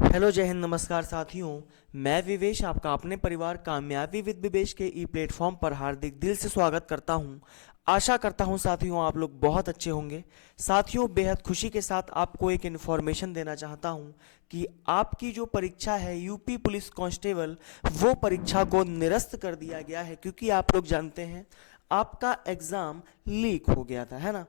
Hello, जय हिंद, नमस्कार साथियों। मैं विवेश आपका अपने परिवार कामयाबी विद विवेश के ई प्लेटफॉर्म पर हार्दिक दिल से स्वागत करता हूं। आशा करता हूं साथियों आप लोग बहुत अच्छे होंगे। साथियों, बेहद खुशी के साथ आपको एक इन्फॉर्मेशन देना चाहता हूं कि आपकी जो परीक्षा है यूपी पुलिस कांस्टेबल, वो परीक्षा को निरस्त कर दिया गया है, क्योंकि आप लोग जानते हैं आपका एग्ज़ाम लीक हो गया था, है ना।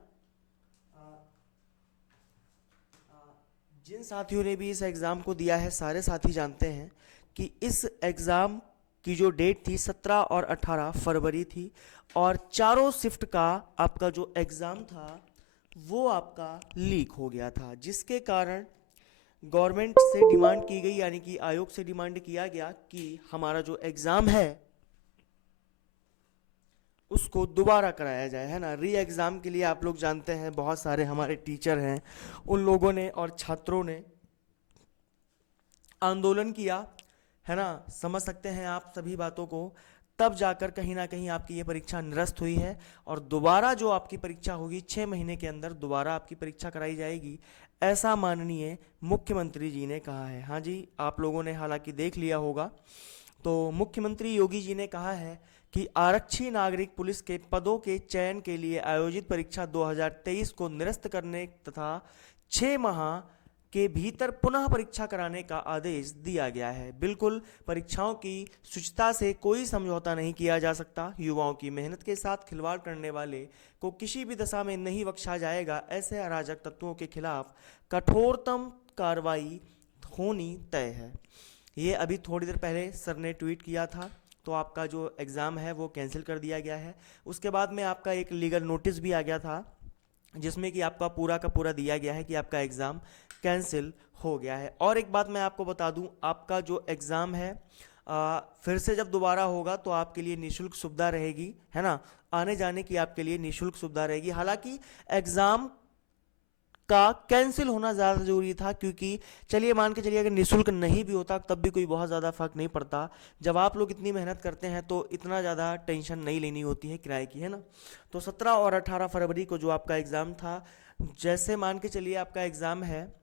जिन साथियों ने भी इस एग्ज़ाम को दिया है, सारे साथी जानते हैं कि इस एग्ज़ाम की जो डेट थी 17 और 18 फरवरी थी, और चारों शिफ्ट का आपका जो एग्ज़ाम था वो आपका लीक हो गया था, जिसके कारण गवर्नमेंट से डिमांड की गई, यानी कि आयोग से डिमांड किया गया कि हमारा जो एग्ज़ाम है उसको दोबारा कराया जाए, है ना। री एग्ज़ाम के लिए आप लोग जानते हैं बहुत सारे हमारे टीचर हैं, उन लोगों ने और छात्रों ने आंदोलन किया, है ना। समझ सकते हैं आप सभी बातों को। तब जाकर कहीं ना कहीं आपकी ये परीक्षा निरस्त हुई है, और दोबारा जो आपकी परीक्षा होगी 6 महीने के अंदर दोबारा आपकी परीक्षा कराई जाएगी, ऐसा माननीय मुख्यमंत्री जी ने कहा है। हाँ जी, आप लोगों ने हालांकि देख लिया होगा। तो मुख्यमंत्री योगी जी ने कहा है कि आरक्षी नागरिक पुलिस के पदों के चयन के लिए आयोजित परीक्षा 2023 को निरस्त करने तथा 6 माह के भीतर पुनः परीक्षा कराने का आदेश दिया गया है। बिल्कुल, परीक्षाओं की शुचिता से कोई समझौता नहीं किया जा सकता। युवाओं की मेहनत के साथ खिलवाड़ करने वाले को किसी भी दशा में नहीं बख्शा जाएगा। ऐसे अराजक तत्वों के खिलाफ कठोरतम कार्रवाई होनी तय है। ये अभी थोड़ी देर पहले सर ने ट्वीट किया था। तो आपका जो एग्ज़ाम है वो कैंसिल कर दिया गया है। उसके बाद में आपका एक लीगल नोटिस भी आ गया था, जिसमें कि आपका पूरा का पूरा दिया गया है कि आपका एग्ज़ाम कैंसिल हो गया है। और एक बात मैं आपको बता दूं, आपका जो एग्ज़ाम है फिर से जब दोबारा होगा तो आपके लिए निःशुल्क सुविधा रहेगी, है ना। आने जाने की आपके लिए निःशुल्क सुविधा रहेगी। हालांकि एग्ज़ाम का कैंसिल होना ज़्यादा ज़रूरी था, क्योंकि चलिए मान के चलिए अगर निःशुल्क नहीं भी होता तब भी कोई बहुत ज़्यादा फ़र्क नहीं पड़ता। जब आप लोग इतनी मेहनत करते हैं तो इतना ज़्यादा टेंशन नहीं लेनी होती है किराए की, है ना। तो 17 और 18 फरवरी को जो आपका एग्ज़ाम था, जैसे मान के चलिए आपका एग्ज़ाम है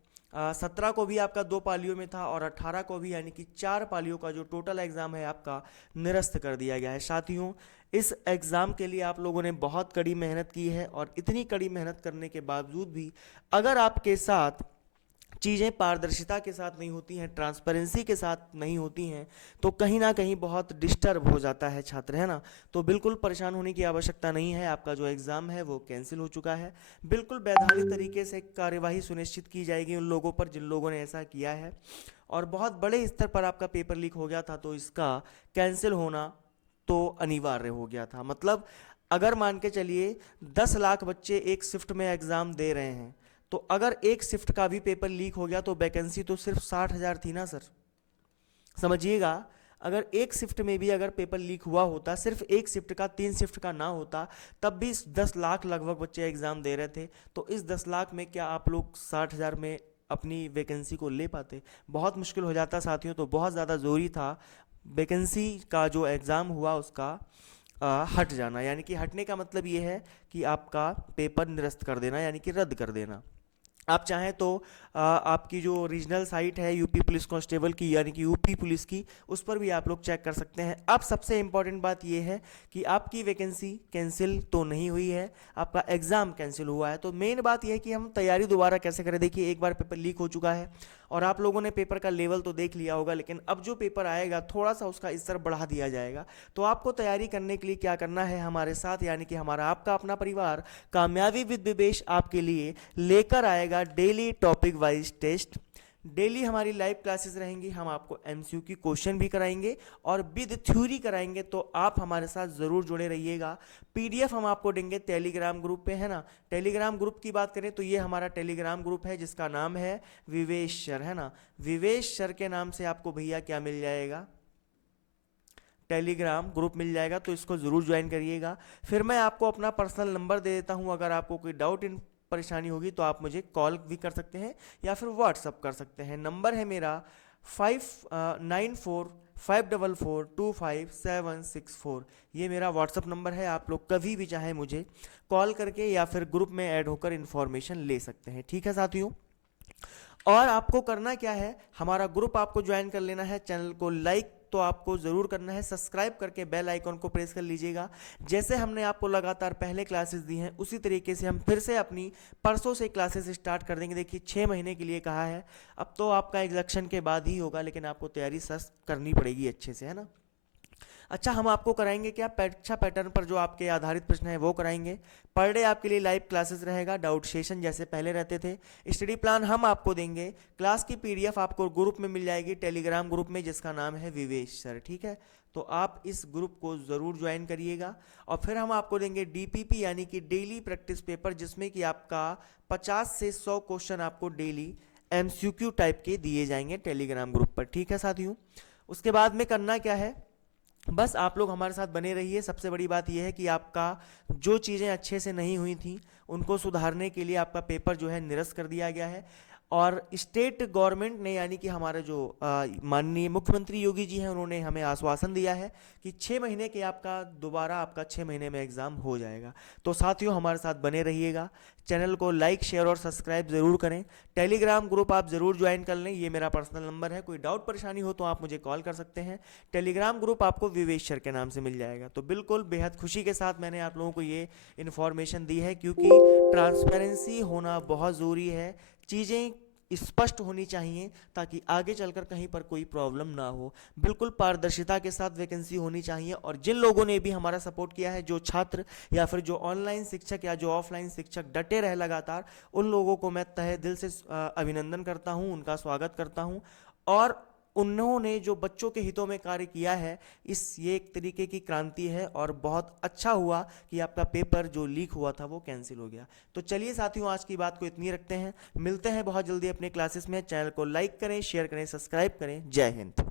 17 को भी आपका 2 पालियों में था, और 18 को भी, यानी कि 4 पालियों का जो टोटल एग्ज़ाम है आपका निरस्त कर दिया गया है। साथियों, इस एग्ज़ाम के लिए आप लोगों ने बहुत कड़ी मेहनत की है, और इतनी कड़ी मेहनत करने के बावजूद भी अगर आपके साथ चीज़ें पारदर्शिता के साथ नहीं होती हैं, ट्रांसपेरेंसी के साथ नहीं होती हैं, तो कहीं ना कहीं बहुत डिस्टर्ब हो जाता है छात्र, है ना। तो बिल्कुल परेशान होने की आवश्यकता नहीं है। आपका जो एग्ज़ाम है वो कैंसिल हो चुका है। बिल्कुल वैधानिक तरीके से कार्यवाही सुनिश्चित की जाएगी उन लोगों पर जिन लोगों ने ऐसा किया है। और बहुत बड़े स्तर पर आपका पेपर लीक हो गया था, तो इसका कैंसिल होना तो अनिवार्य हो गया था। मतलब अगर मान के चलिए 10 लाख बच्चे एक शिफ्ट में एग्ज़ाम दे रहे हैं, तो अगर एक शिफ्ट का भी पेपर लीक हो गया तो वैकेंसी तो सिर्फ 60,000 थी ना सर। समझिएगा, अगर एक शिफ्ट में भी अगर पेपर लीक हुआ होता, सिर्फ एक शिफ्ट का, 3 शिफ्ट का ना होता, तब भी 10 लाख लगभग बच्चे एग्ज़ाम दे रहे थे। तो इस 10 लाख में क्या आप लोग 60,000 में अपनी वैकेंसी को ले पाते? बहुत मुश्किल हो जाता साथियों। तो बहुत ज़्यादा ज़रूरी था वैकेंसी का जो एग्ज़ाम हुआ उसका हट जाना। यानी कि हटने का मतलब ये है कि आपका पेपर निरस्त कर देना, यानी कि रद्द कर देना। आप चाहें तो आपकी जो रीजनल साइट है यूपी पुलिस कांस्टेबल की, यानी कि यूपी पुलिस की, उस पर भी आप लोग चेक कर सकते हैं। अब सबसे इम्पॉर्टेंट बात यह है कि आपकी वैकेंसी कैंसिल तो नहीं हुई है, आपका एग्ज़ाम कैंसिल हुआ है। तो मेन बात यह है कि हम तैयारी दोबारा कैसे करें। देखिए, एक बार पेपर लीक हो चुका है और आप लोगों ने पेपर का लेवल तो देख लिया होगा, लेकिन अब जो पेपर आएगा थोड़ा सा उसका स्तर बढ़ा दिया जाएगा। तो आपको तैयारी करने के लिए क्या करना है, हमारे साथ, यानी कि हमारा आपका अपना परिवार कामयाबी विद विवेश आपके लिए लेकर आएगा daily topic wise test. Daily हमारी लाइव क्लासेस रहेंगी, हम आपको एमसीक्यू की क्वेश्चन भी कराएंगे और विद थ्योरी कराएंगे। तो आप हमारे साथ ज़रूर जुड़े रहिएगा। पीडीएफ हम आपको देंगे टेलीग्राम ग्रुप पे, है ना। टेलीग्राम ग्रुप की बात करें तो ये हमारा टेलीग्राम ग्रुप है जिसका नाम है विवेश सर, है ना। विवेश सर के नाम से आपको भैया क्या मिल जाएगा, टेलीग्राम ग्रुप मिल जाएगा। तो इसको ज़रूर ज्वाइन करिएगा। फिर मैं आपको अपना पर्सनल नंबर दे देता हूँ। अगर आपको कोई डाउट इन परेशानी होगी तो आप मुझे कॉल भी कर सकते हैं या फिर व्हाट्सअप कर सकते हैं। नंबर है मेरा 594544256764। ये मेरा व्हाट्सअप नंबर है। आप लोग कभी भी चाहे मुझे कॉल करके या फिर ग्रुप में ऐड होकर इन्फॉर्मेशन ले सकते हैं। ठीक है साथियों। और आपको करना क्या है, हमारा ग्रुप आपको ज्वाइन कर लेना है। चैनल को लाइक तो आपको ज़रूर करना है, सब्सक्राइब करके बेल आइकॉन को प्रेस कर लीजिएगा। जैसे हमने आपको लगातार पहले क्लासेस दी हैं उसी तरीके से हम फिर से अपनी परसों से क्लासेस स्टार्ट कर देंगे। देखिए 6 महीने के लिए कहा है, अब तो आपका इलेक्शन के बाद ही होगा, लेकिन आपको तैयारी सख्त करनी पड़ेगी अच्छे से, है ना। अच्छा, हम आपको कराएंगे क्या, परीक्षा पैटर्न पर जो आपके आधारित प्रश्न है वो कराएंगे। पर डे आपके लिए लाइव क्लासेस रहेगा, डाउट सेशन जैसे पहले रहते थे। स्टडी प्लान हम आपको देंगे, क्लास की पीडीएफ आपको ग्रुप में मिल जाएगी, टेलीग्राम ग्रुप में, जिसका नाम है विवेश सर, ठीक है। तो आप इस ग्रुप को ज़रूर ज्वाइन करिएगा। और फिर हम आपको देंगे डीपीपी यानी कि डेली प्रैक्टिस पेपर, जिसमें कि आपका 50 से 100 क्वेश्चन आपको डेली एमसीक्यू टाइप के दिए जाएंगे टेलीग्राम ग्रुप पर, ठीक है साथियों। उसके बाद में करना क्या है, बस आप लोग हमारे साथ बने रहिए। सबसे बड़ी बात यह है कि आपका जो चीज़ें अच्छे से नहीं हुई थी उनको सुधारने के लिए आपका पेपर जो है निरस्त कर दिया गया है। और स्टेट गवर्नमेंट ने यानी कि हमारे जो माननीय मुख्यमंत्री योगी जी हैं, उन्होंने हमें आश्वासन दिया है कि 6 महीने के आपका दोबारा आपका 6 महीने में एग्ज़ाम हो जाएगा। तो साथियों हमारे साथ बने रहिएगा, चैनल को लाइक शेयर और सब्सक्राइब ज़रूर करें। टेलीग्राम ग्रुप आप ज़रूर ज्वाइन कर लें, ये मेरा पर्सनल नंबर है। कोई डाउट परेशानी हो तो आप मुझे कॉल कर सकते हैं। टेलीग्राम ग्रुप आपको विवेश सर के नाम से मिल जाएगा। तो बिल्कुल बेहद खुशी के साथ मैंने आप लोगों को ये इन्फॉर्मेशन दी है, क्योंकि ट्रांसपेरेंसी होना बहुत ज़रूरी है। चीज़ें स्पष्ट होनी चाहिए ताकि आगे चलकर कहीं पर कोई प्रॉब्लम ना हो। बिल्कुल पारदर्शिता के साथ वैकेंसी होनी चाहिए। और जिन लोगों ने भी हमारा सपोर्ट किया है, जो छात्र या फिर जो ऑनलाइन शिक्षक या जो ऑफलाइन शिक्षक डटे रहे लगातार, उन लोगों को मैं तहे दिल से अभिनंदन करता हूं, उनका स्वागत करता हूं। और उन्होंने जो बच्चों के हितों में कार्य किया है, ये एक तरीके की क्रांति है। और बहुत अच्छा हुआ कि आपका पेपर जो लीक हुआ था वो कैंसिल हो गया। तो चलिए साथियों, आज की बात को इतनी रखते हैं, मिलते हैं बहुत जल्दी अपने क्लासेस में। चैनल को लाइक करें, शेयर करें, सब्सक्राइब करें। जय हिंद।